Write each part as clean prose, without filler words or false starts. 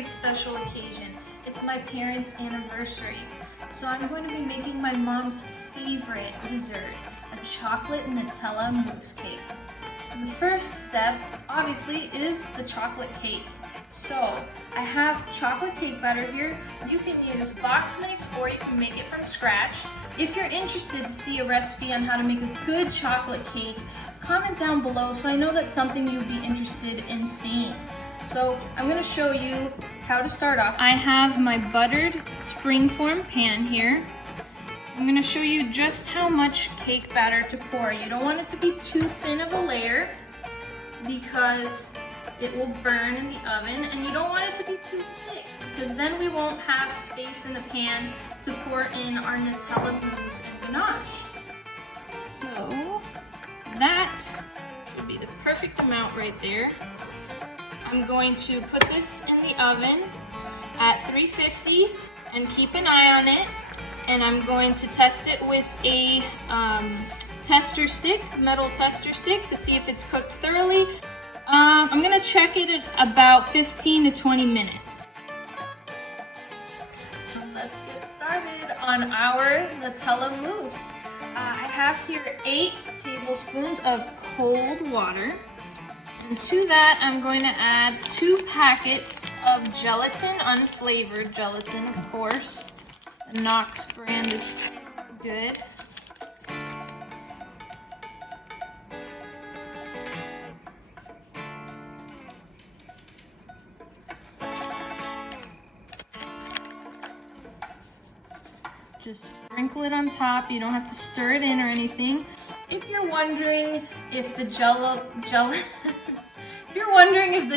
very special occasion. It's my parents' anniversary. So I'm going to be making my mom's favorite dessert, a chocolate Nutella mousse cake. And the first step, obviously, is the chocolate cake. So I have chocolate cake batter here. You can use box mix or you can make it from scratch. If you're interested to see a recipe on how to make a good chocolate cake, comment down below so I know that's something you'd be interested in seeing. So I'm going to show you how to start off. I have my buttered springform pan here. I'm going to show you just how much cake batter to pour. You don't want it to be too thin of a layer because it will burn in the oven, and you don't want it to be too thick because then we won't have space in the pan to pour in our Nutella mousse and ganache. So that would be the perfect amount right there. I'm going to put this in the oven at 350 and keep an eye on it. And I'm going to test it with a tester stick, metal tester stick, to see if it's cooked thoroughly. I'm gonna check it at about 15 to 20 minutes. So let's get started on our Nutella mousse. I have here 8 tablespoons of cold water. And to that, I'm going to add 2 packets of gelatin, unflavored gelatin, of course. The Knox brand is good. Just sprinkle it on top. You don't have to stir it in or anything. If you're wondering if the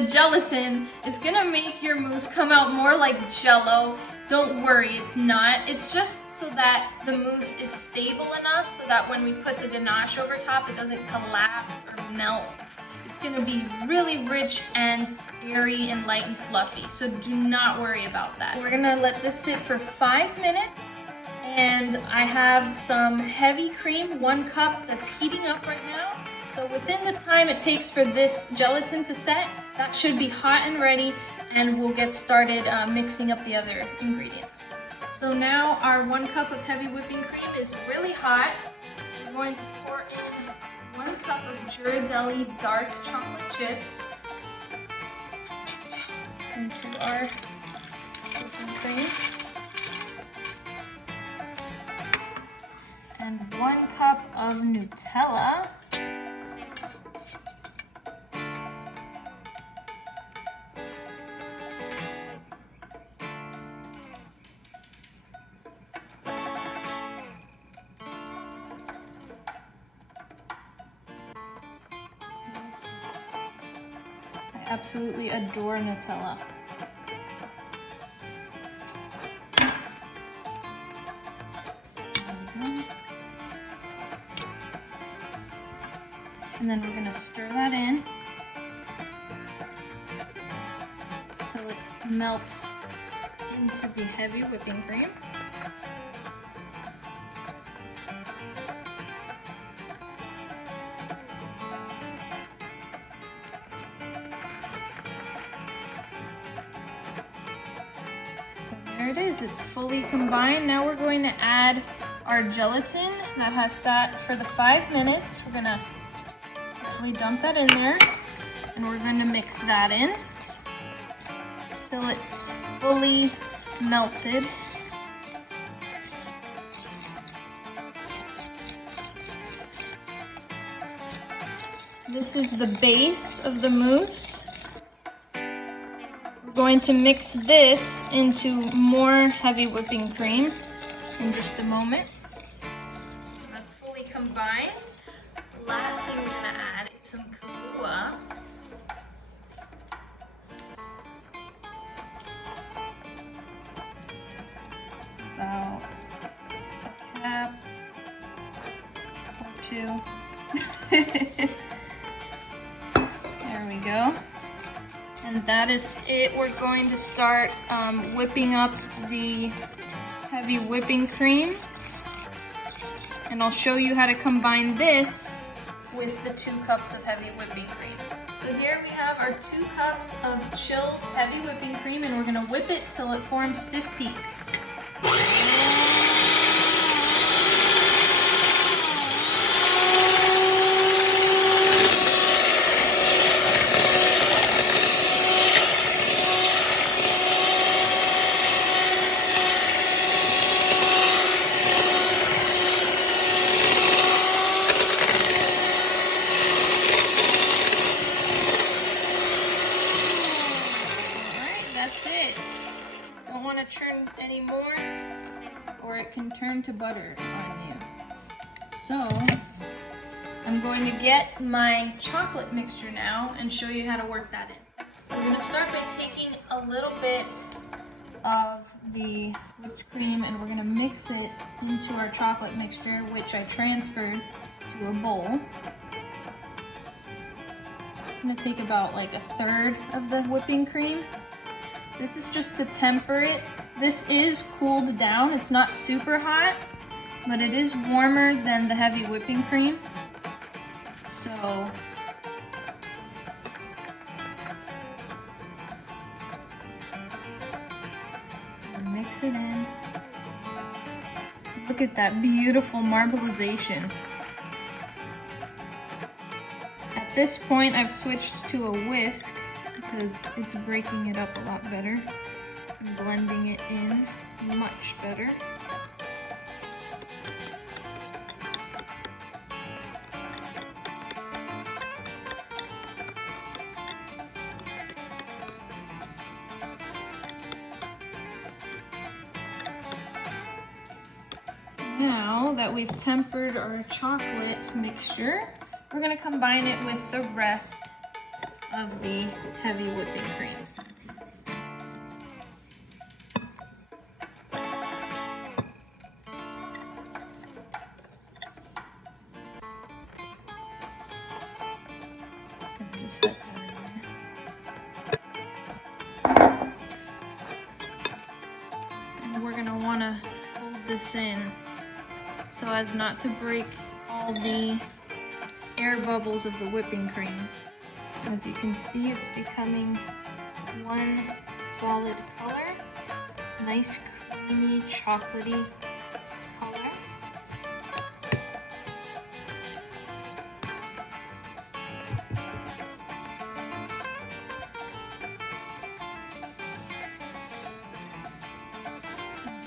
gelatin is gonna make your mousse come out more like Jell-O, don't worry, it's not. It's just so that the mousse is stable enough so that when we put the ganache over top, it doesn't collapse or melt. It's gonna be really rich and airy and light and fluffy, so do not worry about that. We're gonna let this sit for 5 minutes. And I have some heavy cream, 1 cup, that's heating up right now. So within the time it takes for this gelatin to set, that should be hot and ready, and we'll get started mixing up the other ingredients. So now our 1 cup of heavy whipping cream is really hot. We're going to pour in 1 cup of Ghirardelli dark chocolate chips into our whipping cream. And 1 cup of Nutella. I absolutely adore Nutella. And then we're gonna stir that in until it melts into the heavy whipping cream. So there it is, it's fully combined. Now we're going to add our gelatin that has sat for the 5 minutes. We're gonna dump that in there, and we're going to mix that in till it's fully melted. This is the base of the mousse. We're going to mix this into more heavy whipping cream in just a moment. So that's fully combined. Last thing we're going to add is some Kahlua. About a cap or 2. There we go. And that is it. We're going to start whipping up the heavy whipping cream. And I'll show you how to combine this with the 2 cups of heavy whipping cream. So here we have our 2 cups of chilled heavy whipping cream, and we're gonna whip it till it forms stiff peaks. That's it. Don't want to churn anymore or it can turn to butter on you. So I'm going to get my chocolate mixture now and show you how to work that in. We're going to start by taking a little bit of the whipped cream and we're going to mix it into our chocolate mixture, which I transferred to a bowl. I'm going to take about like 1/3 of the whipping cream. This is just to temper it. This is cooled down. It's not super hot, but it is warmer than the heavy whipping cream. So mix it in. Look at that beautiful marbleization. At this point, I've switched to a whisk because it's breaking it up a lot better and blending it in much better. Now that we've tempered our chocolate mixture, we're going to combine it with the rest of the heavy whipping cream. Just set that in there. And we're going to want to fold this in so as not to break all the air bubbles of the whipping cream. As you can see, it's becoming one solid color. Nice, creamy, chocolatey color.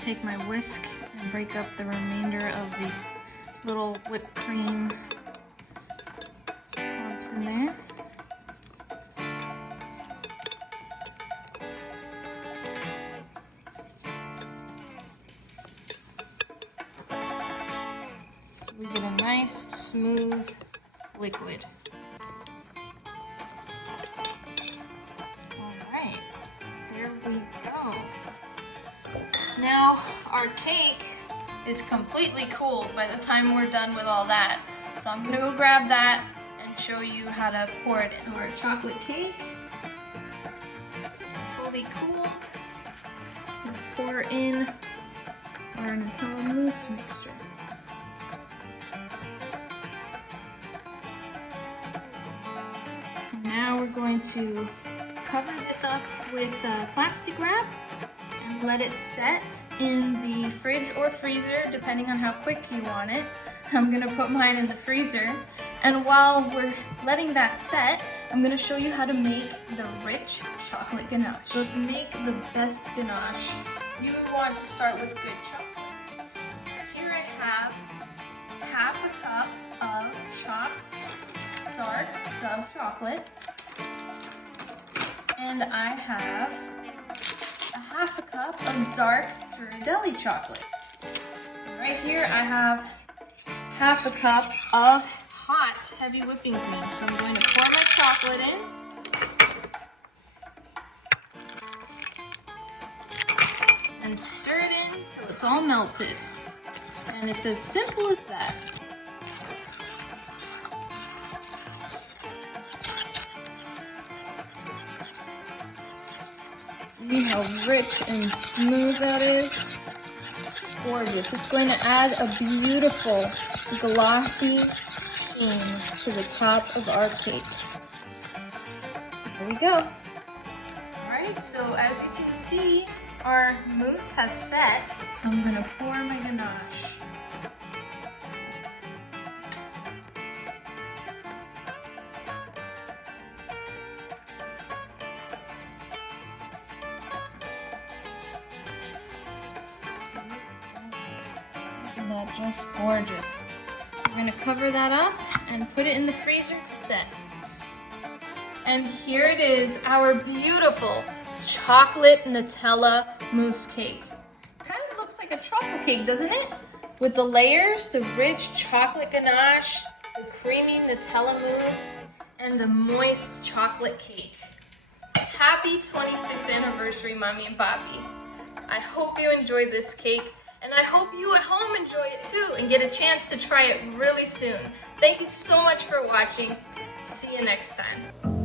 Take my whisk and break up the remainder of the little whipped cream clumps in there. We get a nice, smooth liquid. All right, there we go. Now, our cake is completely cooled by the time we're done with all that. So I'm gonna go grab that and show you how to pour it in. So our chocolate cake, fully cooled. And pour in our Nutella mousse mixture. Now we're going to cover this up with plastic wrap and let it set in the fridge or freezer, depending on how quick you want it. I'm gonna put mine in the freezer. And while we're letting that set, I'm gonna show you how to make the rich chocolate ganache. So to make the best ganache, you want to start with good chocolate. Here I have 1/2 cup of chopped dark Dove chocolate. And I have 1/2 cup of dark Ghirardelli chocolate. And right here I have 1/2 cup of hot heavy whipping cream. So I'm going to pour my chocolate in. And stir it in till it's all melted. And it's as simple as that. See how rich and smooth that is? It's gorgeous. It's going to add a beautiful glossy sheen to the top of our cake. Here we go. All right, so as you can see, our mousse has set. So I'm gonna pour my ganache. Isn't that just gorgeous? We're gonna cover that up and put it in the freezer to set. And here it is, our beautiful chocolate Nutella mousse cake. Kind of looks like a truffle cake, doesn't it? With the layers, the rich chocolate ganache, the creamy Nutella mousse, and the moist chocolate cake. Happy 26th anniversary, Mommy and Papi. I hope you enjoyed this cake, and I hope you at home enjoy it too and get a chance to try it really soon. Thank you so much for watching. See you next time.